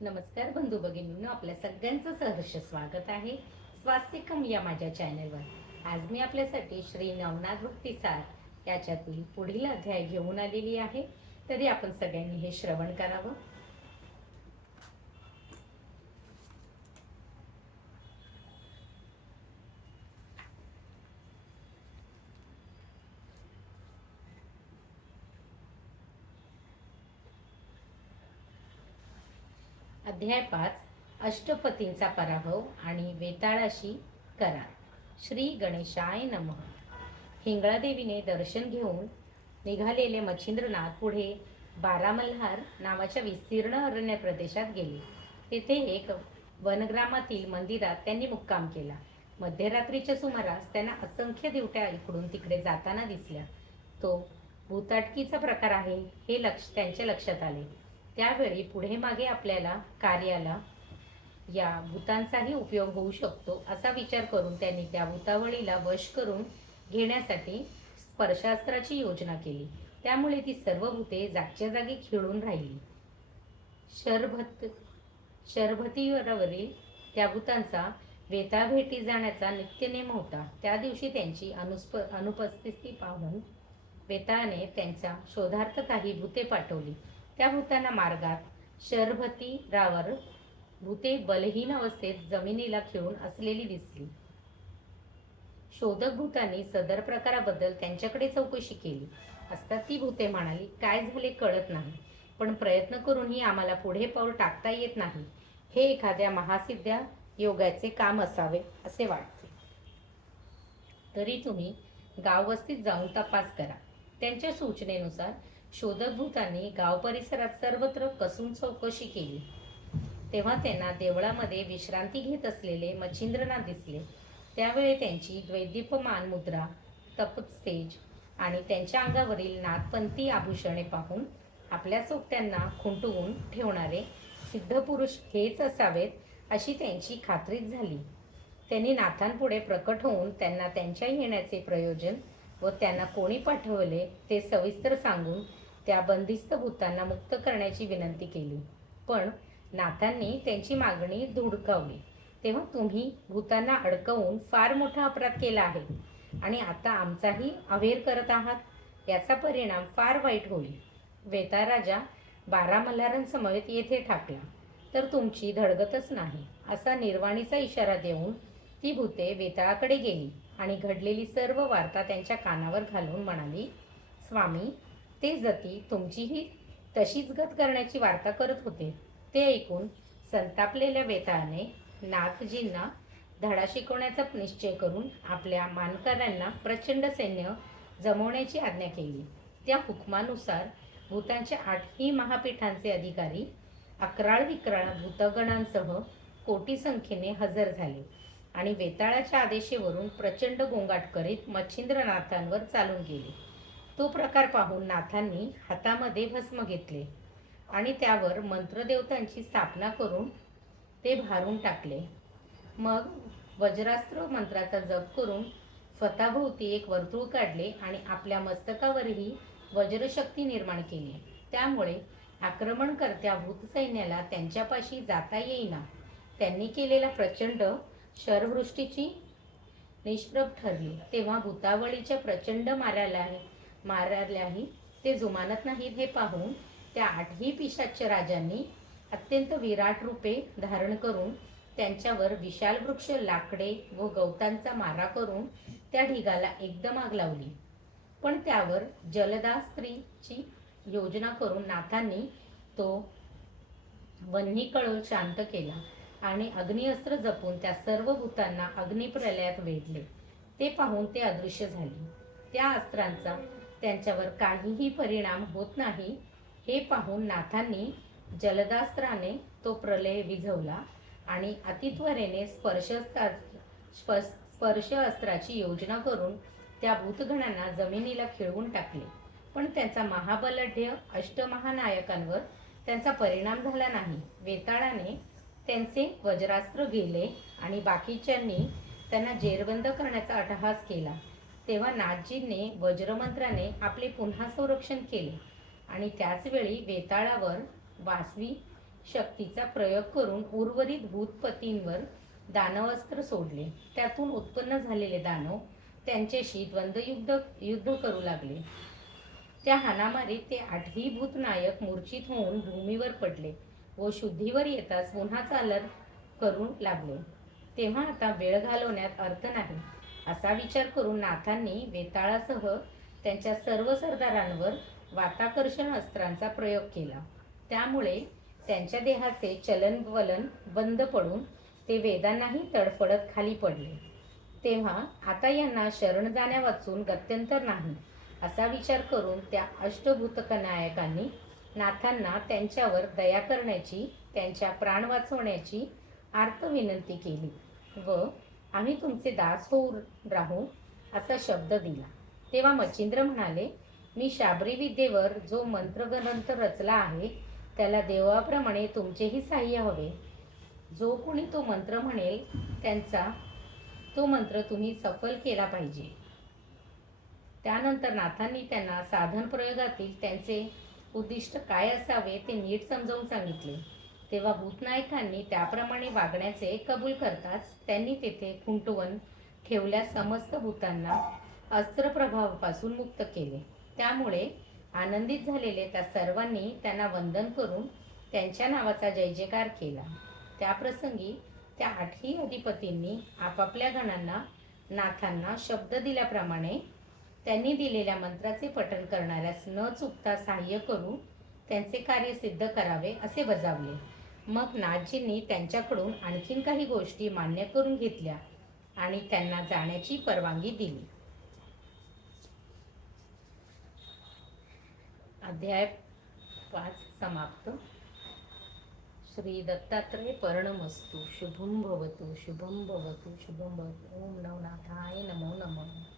नमस्कार बंधू भगिनींनो आपल्या सगळ्यांचं सहर्ष स्वागत आहे. स्वास्तिकम या माझ्या चॅनलवर. आज मी आपल्यासाठी श्री नवनाथ भक्तिसार याच्यातील पुढील अध्याय घेऊन आलेली आहे. तरी आपण सगळ्यांनी हे श्रवण करावं. अध्याय पाच अष्टपतींचा पराभव आणि वेताळाशी करार. श्री गणेशाय नमः. हिंगळादेवीने दर्शन घेऊन निघालेले मच्छिंद्रनाथ पुढे बारामल्हार नावाच्या विस्तीर्ण अरण्य प्रदेशात गेले. तेथे एक वनग्रामातील मंदिरात त्यांनी मुक्काम केला. मध्यरात्रीच्या सुमारास त्यांना असंख्य दिवट्या इकडून तिकडे जाताना दिसल्या. तो भूताटकीचा प्रकार आहे हे लक्ष त्यांच्या लक्षात आले. त्यावेळी पुढे मागे आपल्याला कार्याला या भूतांचाही उपयोग होऊ शकतो असा विचार करून त्यांनी त्या भूतावळीला वश करून घेण्यासाठी स्पर्शास्त्राची योजना केली. त्यामुळे ती सर्व भूते जागच्या जागी खिळून राहिली. शरभत शरभतीवरील त्या भूतांचा वेताभेटी जाण्याचा नित्यनेम होता. त्या दिवशी त्यांची अनुस्प अनुपस्थिती पाहून वेताने त्यांचा शोधार्थ काही भूते पाठवली. त्या भूतांना मार्गात शरभती रावर भूते बलहीन अवस्थेत जमिनीला खिळून असलेली दिसली. शोधक भूतांनी सदर प्रकाराबद्दल त्यांच्याकडे चौकशी केली. असता ती भूते म्हणाली काय झाले कळत नाही पण प्रयत्न करूनही आम्हाला पुढे पाऊल टाकता येत नाही. हे एखाद्या महासिद्ध्या योगाचे काम असावे असे वाटते. तरी तुम्ही गाववस्तीत जाऊन तपास करा. त्यांच्या सूचनेनुसार शोधक भूतांनी गाव परिसरात सर्वत्र कसून चौकशी केली. तेव्हा त्यांना देवळामध्ये विश्रांती घेत असलेले मच्छिंद्रनाथ दिसले. त्यावेळी त्यांची द्वैदीपमान मुद्रा तपस्तेज आणि त्यांच्या अंगावरील नाथपंथी आभूषणे पाहून आपल्या सोबत्यांना खुंटवून ठेवणारे सिद्धपुरुष हेच असावेत अशी त्यांची खात्रीच झाली. त्यांनी नाथांपुढे प्रकट होऊन त्यांना त्यांच्या येण्याचे प्रयोजन व त्यांना कोणी पाठवले ते सविस्तर सांगून त्या बंदिस्त भूतांना मुक्त करण्याची विनंती केली. पण नाथांनी त्यांची मागणी धुडकावली. तेव्हा तुम्ही भूतांना अडकवून फार मोठा अपराध केला आहे आणि आता आमचाही अवेर करत आहात. याचा परिणाम फार वाईट होईल. वेताराजा बारा मल्हारांसमवेत येथे ठाकला. तर तुमची धडगतच नाही असा निर्वाणीचा इशारा देऊन ती भूते वेताळाकडे गेली. आणि घडलेली सर्व वार्ता त्यांच्या कानावर घालून म्हणाली स्वामी ते जती तुमचीही तशीच गत करण्याची वार्ता करत होते. ते ऐकून संतापलेल्या वेताळाने नाथजींना धडा शिकवण्याचा निश्चय करून आपल्या मानकऱ्यांना प्रचंड सैन्य जमवण्याची आज्ञा केली. त्या हुकमानुसार भूतांच्या आठही महापीठांचे अधिकारी अकराळ विक्राळ भूतगणांसह कोटी संख्येने हजर झाले. आणि वेताळाच्या आदेशेवरून प्रचंड गोंगाट करीत मच्छिंद्रनाथांवर चालून गेले. तो प्रकार पाहून नाथांनी हातामध्ये भस्म घेतले आणि त्यावर मंत्रदेवतांची स्थापना करून ते भारून टाकले. मग वज्रास्त्र मंत्राचा जप करून स्वतःभोवती एक वर्तुळ काढले आणि आपल्या मस्तकावरही वज्रशक्ती निर्माण केली. त्यामुळे आक्रमणकर्त्या भूतसैन्याला त्यांच्यापाशी जाता येईना. त्यांनी केलेला प्रचंड शरवृष्टीची निष्प्रभ ठरली. तेव्हा भूतावळीच्या प्रचंड माऱ्यालाही माऱ्यालाही ते जुमानत नाहीत हे पाहून त्या आठही पिशाच्य राजांनी अत्यंत विराट रूपे धारण करून त्यांच्यावर विशाल वृक्ष लाकडे व गवतांचा मारा करून त्या ढिगाला एकदम आग लावली. पण त्यावर जलदा स्त्रीची योजना करून नाथांनी तो वन्ही कळून शांत केला. आणि अग्निअस्त्र जपून त्या सर्व भूतांना अग्निप्रलयात वेढले. ते पाहून ते अदृश्य झाले. त्या अस्त्रांचा त्यांच्यावर काहीही परिणाम होत नाही. हे पाहून नाथांनी जलदास्त्राने तो प्रलय विझवला आणि अतित्वरेने स्पर्श स्पर्श अस्त्राची योजना करून त्या भूतगणांना जमिनीला खिळवून टाकले. पण त्यांचा महाबलढ्य अष्टमहानायकांवर त्यांचा परिणाम झाला नाही. वेताळाने त्यांचे वज्रास्त्र गेले आणि बाकीच्यांनी त्यांना जेरबंद करण्याचा अटहास केला. तेव्हा नाथजींनी वज्रमंत्राने आपले पुन्हा संरक्षण केले आणि त्याचवेळी वेताळावर वासवी शक्तीचा प्रयोग करून उर्वरित भूतपतींवर दानवस्त्र सोडले. त्यातून उत्पन्न झालेले दानव त्यांच्याशी द्वंद्वयुद्ध युद्ध करू लागले. त्या हाणामारीत ते आठही भूतनायक मूर्छित होऊन भूमीवर पडले. व शुद्धीवर येताच पुन्हा चालत करून लागलो. तेव्हा आता वेळ घालवण्यात अर्थ नाही असा विचार करून नाथांनी वेताळासह त्यांच्या सर्व सरदारांवर वाताकर्षण अस्त्रांचा प्रयोग केला. त्यामुळे त्यांच्या देहाचे चलनवलन बंद पडून ते वेदांनाही तडफडत खाली पडले. तेव्हा आता यांना शरण जाण्यावाचून गत्यंतर नाही असा विचार करून त्या अष्टभूतकनायकांनी नाथांना त्यांच्यावर दया करण्याची त्यांच्या प्राण वाचवण्याची आर्त विनंती केली. व आम्ही तुमचे दास होऊ राहू असा शब्द दिला. तेव्हा मच्छिंद्र म्हणाले मी शाबरी विद्येवर जो मंत्रग्रंथ रचला आहे त्याला देवाप्रमाणे तुमचेही साह्य हवे. जो कोणी तो मंत्र म्हणेल त्यांचा तो मंत्र तुम्ही सफल केला पाहिजे. त्यानंतर नाथांनी त्यांना साधन प्रयोगातील त्यांचे उद्दिष्ट काय असावे ते नीट समजावून सांगितले. तेव्हा भूतनायकांनी त्याप्रमाणे वागण्याचे कबूल करताच त्यांनी तेथे खुंटवून ठेवल्या समस्त भूतांना अस्त्रप्रभावापासून मुक्त केले. त्यामुळे आनंदित झालेले त्या सर्वांनी त्यांना वंदन करून त्यांच्या नावाचा जय जयकार केला. त्याप्रसंगी त्या आठही अधिपतींनी आपापल्या गणांना नाथांना शब्द दिल्याप्रमाणे त्यांनी दिलेल्या मंत्राचे पठण करणाऱ्यास न चुकता सहाय्य करून त्यांचे कार्य सिद्ध करावे असे बजावले. मग नाथजींनी त्यांच्याकडून आणखीन काही गोष्टी मान्य करून घेतल्या आणि त्यांना जाण्याची परवानगी दिली. अध्याय पाच समाप्त. श्री दत्तात्रय पर्णमस्तु. शुभम भवतु शुभम भवतु शुभम भवतु. ओम नमः.